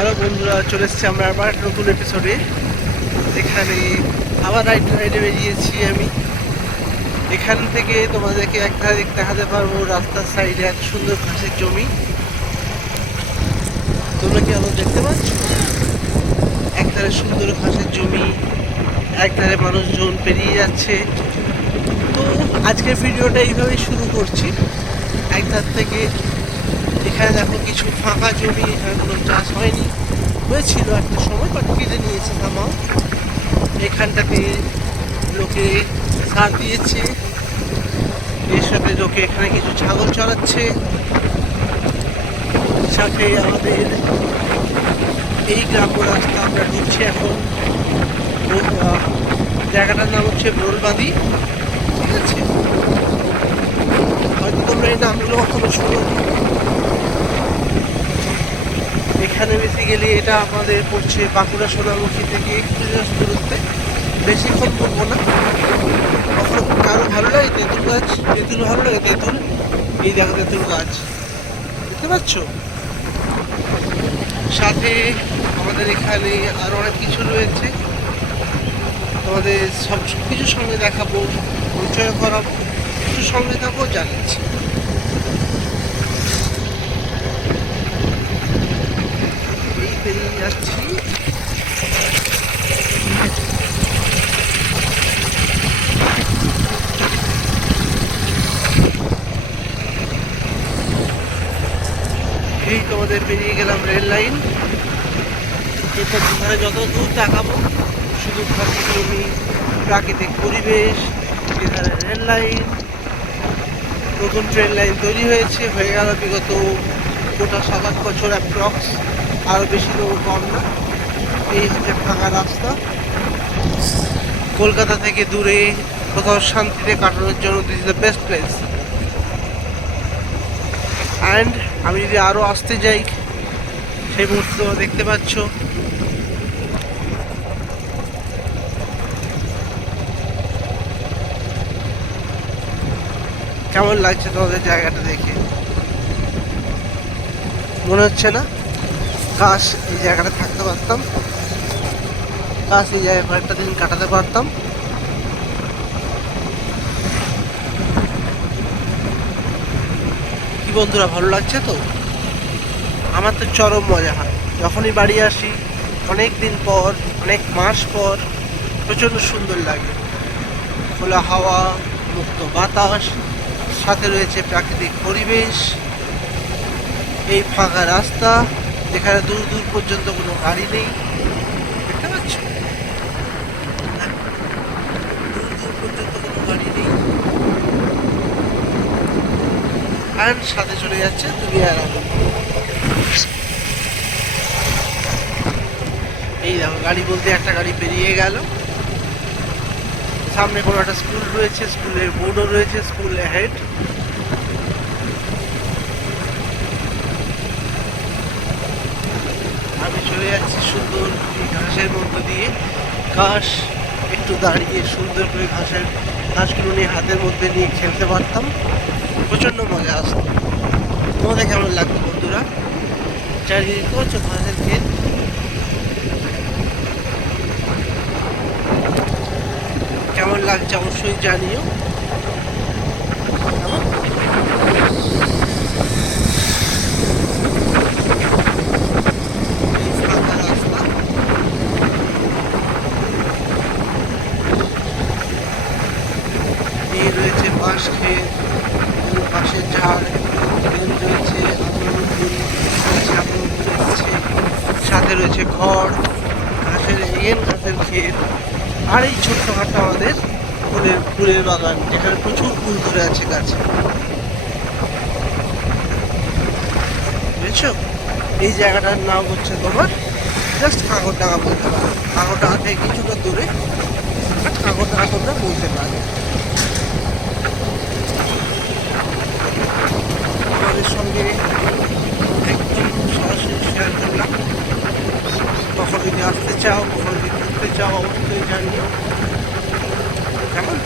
Hello বন্ধুরা, চলে এসেছি আমরা আবার একটা নতুন এপিসোডে। এখানে আবার রাইডে বেরিয়েছি আমি। এখান থেকে তোমাদেরকে একটা দেখাতে পারবো রাস্তার সাইডে এক সুন্দর ঘাসের জমি। তোমরা কি আলো দেখতে পাচ্ছ? একধারে সুন্দর ঘাসের জমি, একধারে মানুষজন পেরিয়ে যাচ্ছে। তো আজকের ভিডিওটা এইভাবেই শুরু করছি। একধার থেকে এখানে দেখো কিছু ফাঁকা জমি, এখানে কোনো চাষ হয়নি, হয়েছিল একটা সময়, বাট কেটে নিয়েছে থামাও। এখানটাতে লোকে সার দিয়েছে, এর সাথে লোকে এখানে কিছু ছাগল চড়াচ্ছে। সাথে আমাদের এই গ্রাম্য রাস্তা আমরা ঢুকছি এখন। জায়গাটার নাম হচ্ছে বোরলবাদি, ঠিক আছে? হয়তো তোমরা এই নামগুলো কখনো শুনো। এখানে বেসিক্যালি এটা আমাদের পড়ছে বাঁকুড়া সোনামুখী থেকে একটু জাস্ট দূরত্বে, বেশিক্ষণ করবো না। কখনো কারো ভালো লাগে তেঁতুল গাছ, তেঁতুল ভালো লাগে, তেঁতুল, এই দেখো তেঁতুল গাছ দেখতে পাচ্ছ। সাথে আমাদের এখানে আরো অনেক কিছু রয়েছে, তোমাদের সব কিছুর সঙ্গে দেখাবো, পরিচয় করাবো, একটু সঙ্গে থাকবো, জানাচ্ছি। এই পেরিয়ে যাচ্ছি। এই তোমাদের পেরিয়ে গেলাম রেল লাইন। এরপর যেখানে যত দূর তাকাবো শুধু ঘাসের জমি, প্রাকৃতিক পরিবেশ, এখানে রেল লাইন। নতুন ট্রেন লাইন তৈরি হয়েছে, হয়ে গেল বিগত গোটা 7-8 বছর অ্যাপ্রক্স, আরও বেশি তো কম না। এই হচ্ছে ফাঁকা রাস্তা। কলকাতা থেকে দূরে কোথাও শান্তিতে কাটানোর জন্য this is the best place. And আমি যদি আরও আসতে যাই, সেই মুহূর্তে তোমরা দেখতে পাচ্ছ কেমন লাগছে তোমাদের জায়গাটা দেখে। মনে হচ্ছে না কাশ এই জায়গাটা থাকতে পারতাম, কাশ এই জায়গায় কয়েকটা দিন কাটাতে পারতাম। কি বন্ধুরা, ভালো লাগছে তো? আমার তো চরম মজা হয় যখনই বাড়ি আসি, অনেক দিন পর, অনেক মাস পর। প্রচণ্ড সুন্দর লাগে, খোলা হাওয়া, মুক্ত বাতাস, সাথে রয়েছে প্রাকৃতিক পরিবেশ, এই ফাঁকা রাস্তা যেখানে দূর দূর পর্যন্ত কোনো গাড়ি নেই, দেখতে পাচ্ছ? দূর দূর পর্যন্ত কোনো গাড়ি নেই, আর সাথে চলে যাচ্ছে তুমি আর আমি। এই দেখো গাড়ি বলতে একটা গাড়ি পেরিয়ে গেল। সামনে কোনো একটা স্কুল রয়েছে, স্কুলের বোর্ডও রয়েছে, স্কুল হেড। আমি চলে যাচ্ছি সুন্দর এই ঘাসের মধ্য দিয়ে। ঘাস একটু দাঁড়িয়ে সুন্দর করে ঘাসগুলো নিয়ে হাতের মধ্যে নিয়ে খেলতে পারতাম, প্রচণ্ড মজা আসতো। তোমাদের কেমন লাগতো বন্ধুরা? চারিদিকে করছো ঘাসের ক্ষেত, কেমন লাগছে অবশ্যই জানিও। এই রয়েছে বাঁশ ক্ষেত, বাঁশের ঝাড়, রয়েছে সাথে রয়েছে ঘর, ঘাসের ঘাসের ক্ষেত। আর এই ছোট্টখাটো আমাদের ফুলের বাগান, যেখানে প্রচুর ফুল ধরে আছে গাছে, বুঝছো? এই জায়গাটার নাম হচ্ছে তোমার জাস্ট কাঁকরডাঙ্গা বলতে পারো। কাঁকরডাঙ্গা থেকে কিছুটা দূরে, বাট কাঁকরডাঙ্গা তোমরা বলতে পারো। আমাদের সঙ্গে একদম সরাসরি শেয়ার করলাম। কখন যদি আসতে চাও, কখন যদি ঘুরতে চাও, অবশ্যই জানিও। কেমন?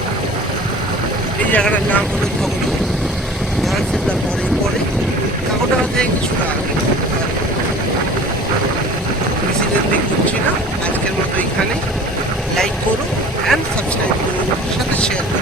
এই জায়গাটার নাম হলো খগড়ি, পরে কাঁকরডাঙ্গা থেকে কিছুটা আগে। করছি না, আজকের মতো এখানে। লাইক করো অ্যান্ড সাবস্ক্রাইব করো, সাথে শেয়ার করো।